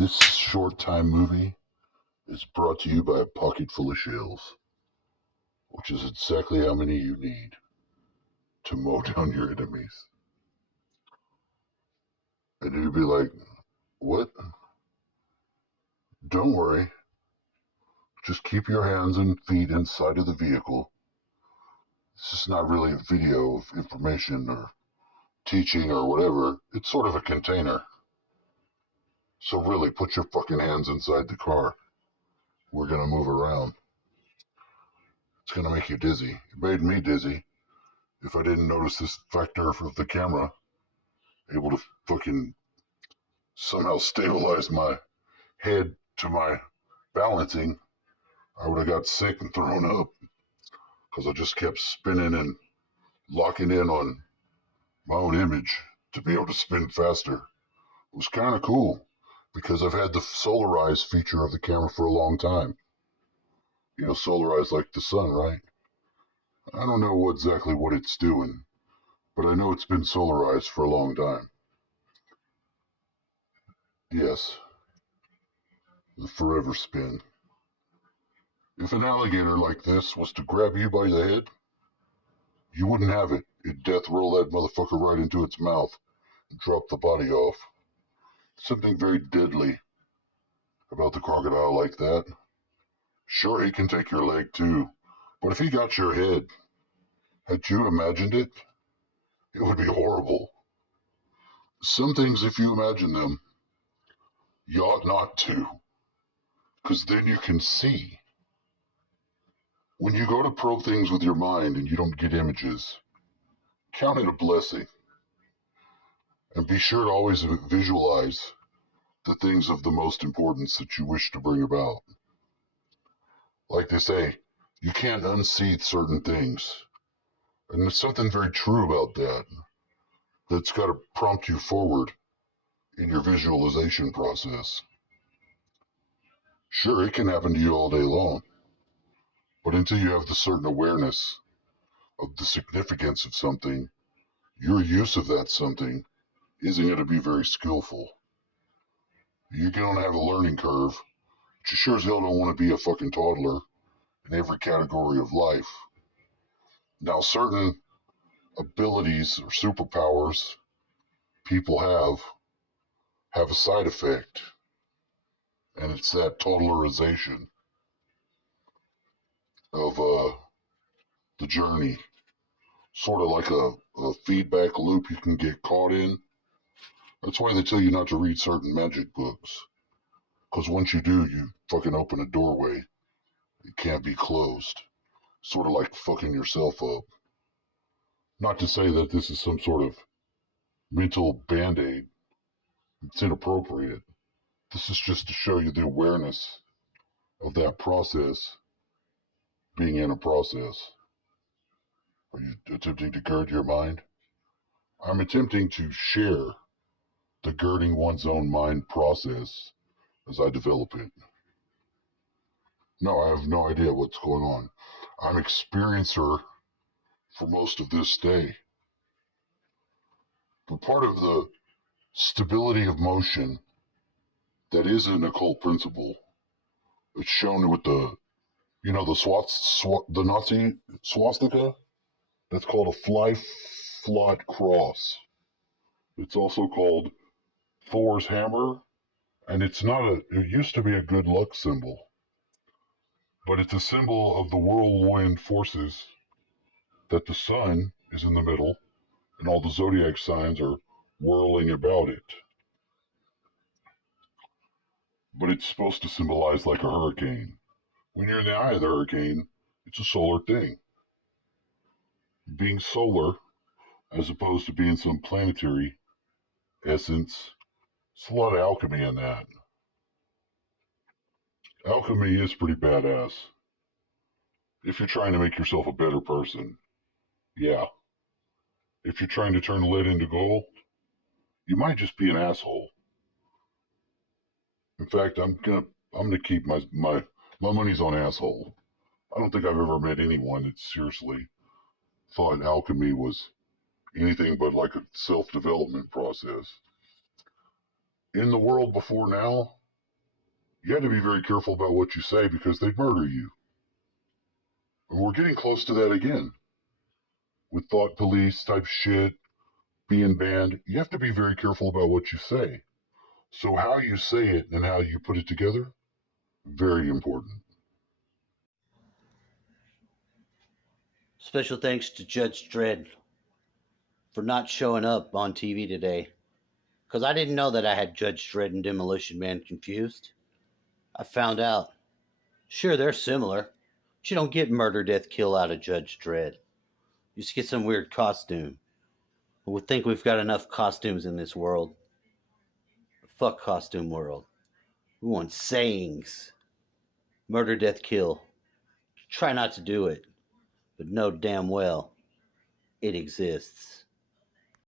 This short time movie is brought to you by a pocket full of shells, which is exactly how many you need to mow down your enemies. And you'd be like, what? Don't worry. Just keep your hands and feet inside of the vehicle. This is not really a video of information or teaching or whatever. It's sort of a container. So really, put your fucking hands inside the car. We're going to move around. It's going to make you dizzy. It made me dizzy. If I didn't notice this factor of the camera, able to fucking somehow stabilize my head to my balancing, I would have got sick and thrown up because I just kept spinning and locking in on my own image to be able to spin faster. It was kind of cool because I've had the solarized feature of the camera for a long time. You know, solarized like the sun, right? I don't know exactly what it's doing, but I know it's been solarized for a long time. Yes, the forever spin. If an alligator like this was to grab you by the head, you wouldn't have it. It'd death roll that motherfucker right into its mouth and drop the body off. Something very deadly about the crocodile like that. Sure, he can take your leg too, but if he got your head, had you imagined it, it would be horrible. Some things, if you imagine them, you ought not to, because then you can see. When you go to probe things with your mind and you don't get images, count it a blessing. And be sure to always visualize the things of the most importance that you wish to bring about. Like they say, you can't unsee certain things. And there's something very true about that that's got to prompt you forward in your visualization process. Sure, it can happen to you all day long, but until you have the certain awareness of the significance of something, your use of that something isn't going to be very skillful. You're going to have a learning curve, but you sure as hell don't want to be a fucking toddler in every category of life. Now, certain abilities or superpowers people have a side effect, and it's that toddlerization of the journey. Sort of like a feedback loop you can get caught in. That's why they tell you not to read certain magic books. Because once you do, you fucking open a doorway. It can't be closed. Sort of like fucking yourself up. Not to say that this is some sort of mental band-aid. It's inappropriate. This is just to show you the awareness of that process being in a process. Are you attempting to gird your mind? I'm attempting to share the girding one's own mind process as I develop it. No, I have no idea what's going on. I'm experiencer for most of this day. But part of the stability of motion that is an occult principle, it's shown with the, you know, the Nazi swastika? That's called a fly-flot cross. It's also called Thor's hammer, and it used to be a good luck symbol, but it's a symbol of the whirlwind forces that the sun is in the middle and all the zodiac signs are whirling about it. But it's supposed to symbolize like a hurricane. When you're in the eye of the hurricane, it's a solar thing. Being solar, as opposed to being some planetary essence, it's a lot of alchemy in that. Alchemy is pretty badass. If you're trying to make yourself a better person, yeah. If you're trying to turn lead into gold, you might just be an asshole. In fact, I'm gonna keep my money's on asshole. I don't think I've ever met anyone that seriously thought alchemy was anything but like a self-development process. In the world before now, You had to be very careful about what you say because they'd murder you. And we're getting close to that again. With thought police type shit being banned, you have to be very careful about what you say. So how you say it and how you put it together, very important. Special thanks to Judge Dredd for not showing up on TV today. Because I didn't know that I had Judge Dredd and Demolition Man confused. I found out. Sure, they're similar. But you don't get murder, death, kill out of Judge Dredd. You just get some weird costume. We think we've got enough costumes in this world. Fuck costume world. We want sayings. Murder, death, kill. Try not to do it, but know damn well it exists.